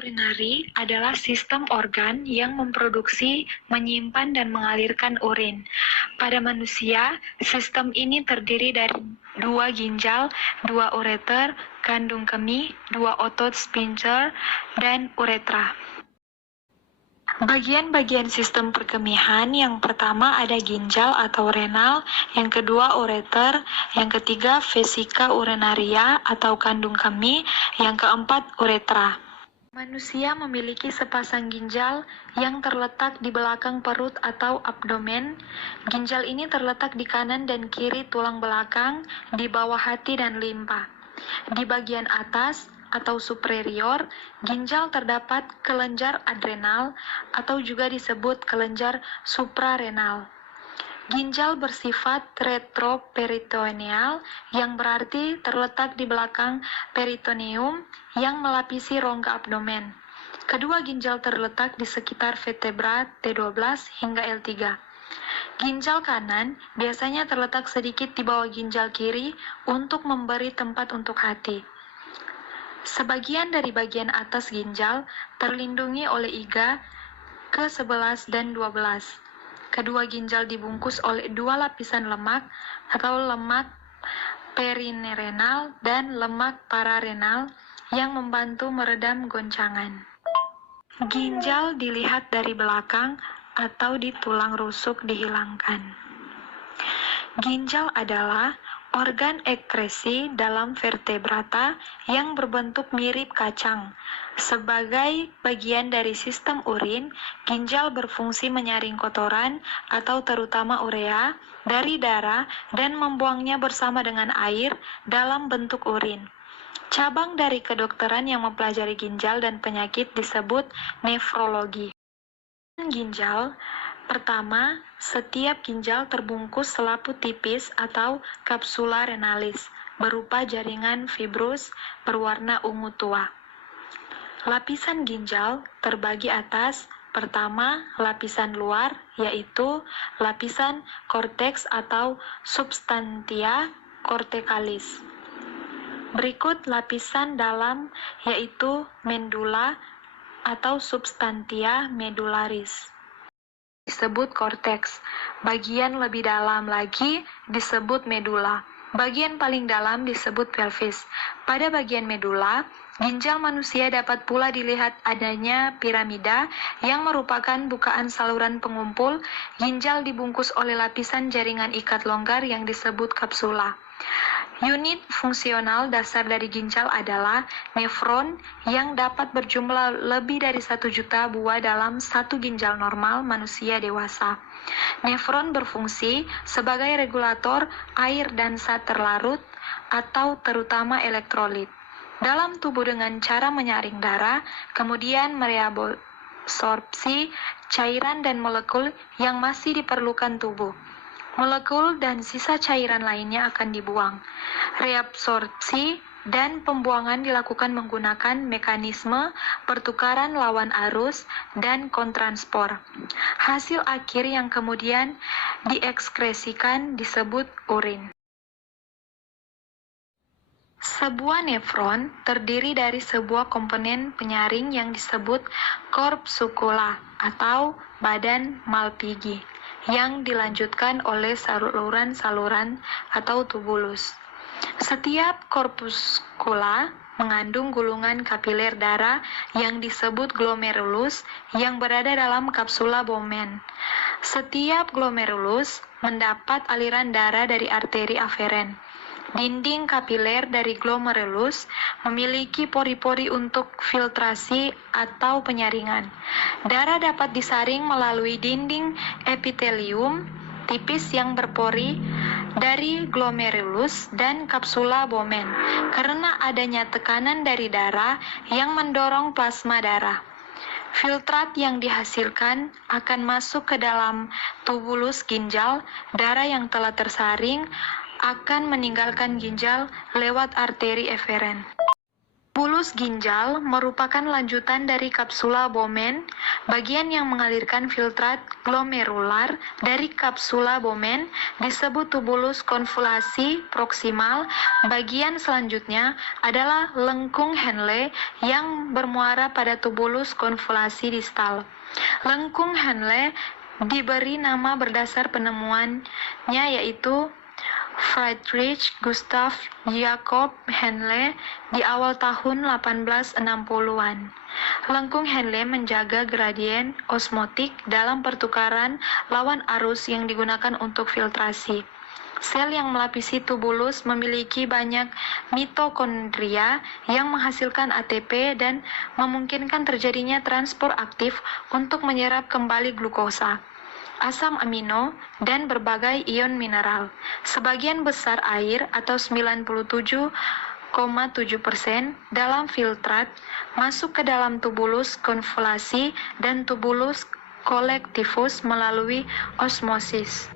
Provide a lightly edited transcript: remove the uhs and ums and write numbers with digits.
Urinari adalah sistem organ yang memproduksi, menyimpan, dan mengalirkan urin. Pada manusia, sistem ini terdiri dari 2 ginjal, 2 ureter, kandung kemih, 2 otot sphincter, dan uretra. Bagian-bagian sistem perkemihan yang pertama ada ginjal atau renal, yang kedua ureter, yang ketiga vesika urinaria atau kandung kemih, yang keempat uretra. Manusia memiliki sepasang ginjal yang terletak di belakang perut atau abdomen. Ginjal ini terletak di kanan dan kiri tulang belakang, di bawah hati dan limpa. Di bagian atas atau superior, ginjal terdapat kelenjar adrenal atau juga disebut kelenjar suprarenal. Ginjal bersifat retroperitoneal yang berarti terletak di belakang peritoneum yang melapisi rongga abdomen. Kedua ginjal terletak di sekitar vertebra T12 hingga L3. Ginjal kanan biasanya terletak sedikit di bawah ginjal kiri untuk memberi tempat untuk hati. Sebagian dari bagian atas ginjal terlindungi oleh iga ke-11 dan 12. Kedua ginjal dibungkus oleh 2 lapisan lemak atau lemak perinerenal dan lemak pararenal yang membantu meredam goncangan. Ginjal dilihat dari belakang atau di tulang rusuk dihilangkan. Ginjal adalah organ ekskresi dalam vertebrata yang berbentuk mirip kacang. Sebagai bagian dari sistem urin, ginjal berfungsi menyaring kotoran atau terutama urea dari darah dan membuangnya bersama dengan air dalam bentuk urin. Cabang dari kedokteran yang mempelajari ginjal dan penyakit disebut nefrologi. Ginjal pertama, setiap ginjal terbungkus selaput tipis atau kapsula renalis berupa jaringan fibrus berwarna ungu tua. Lapisan ginjal terbagi atas, pertama lapisan luar yaitu lapisan korteks atau substantia corticalis. Berikut lapisan dalam yaitu medula atau substantia medullaris. Disebut korteks. Bagian lebih dalam lagi disebut medula. Bagian paling dalam disebut pelvis. Pada bagian medula, ginjal manusia dapat pula dilihat adanya piramida yang merupakan bukaan saluran pengumpul. Ginjal dibungkus oleh lapisan jaringan ikat longgar yang disebut kapsula. Unit fungsional dasar dari ginjal adalah nefron yang dapat berjumlah lebih dari 1 juta buah dalam satu ginjal normal manusia dewasa. Nefron berfungsi sebagai regulator air dan zat terlarut atau terutama elektrolit dalam tubuh dengan cara menyaring darah, kemudian mereabsorpsi cairan dan molekul yang masih diperlukan tubuh. Molekul dan sisa cairan lainnya akan dibuang. Reabsorpsi dan pembuangan dilakukan menggunakan mekanisme pertukaran lawan arus dan kontranspor. Hasil akhir yang kemudian diekskresikan disebut urin. Sebuah nefron terdiri dari sebuah komponen penyaring yang disebut korpuscula atau badan Malpighi yang dilanjutkan oleh saluran-saluran atau tubulus. Setiap korpuskula mengandung gulungan kapiler darah yang disebut glomerulus yang berada dalam kapsula Bowman. Setiap glomerulus mendapat aliran darah dari arteri aferen. Dinding kapiler dari glomerulus memiliki pori-pori untuk filtrasi atau penyaringan. Darah dapat disaring melalui dinding epitelium tipis yang berpori dari glomerulus dan kapsula Bowman karena adanya tekanan dari darah yang mendorong plasma darah. Filtrat yang dihasilkan akan masuk ke dalam tubulus ginjal. Darah yang telah tersaring akan meninggalkan ginjal lewat arteri eferen. Tubulus ginjal merupakan lanjutan dari kapsula Bowman, bagian yang mengalirkan filtrat glomerular dari kapsula Bowman disebut tubulus konvolasi proksimal. Bagian selanjutnya adalah lengkung Henle yang bermuara pada tubulus konvolasi distal. Lengkung Henle diberi nama berdasar penemuannya, yaitu Friedrich Gustav Jakob Henle di awal tahun 1860-an. Lengkung Henle menjaga gradien osmotik dalam pertukaran lawan arus yang digunakan untuk filtrasi. Sel yang melapisi tubulus memiliki banyak mitokondria yang menghasilkan ATP dan memungkinkan terjadinya transport aktif untuk menyerap kembali glukosa, asam amino, dan berbagai ion mineral. Sebagian besar air atau 97,7% dalam filtrat masuk ke dalam tubulus konvolasi dan tubulus kolektivus melalui osmosis.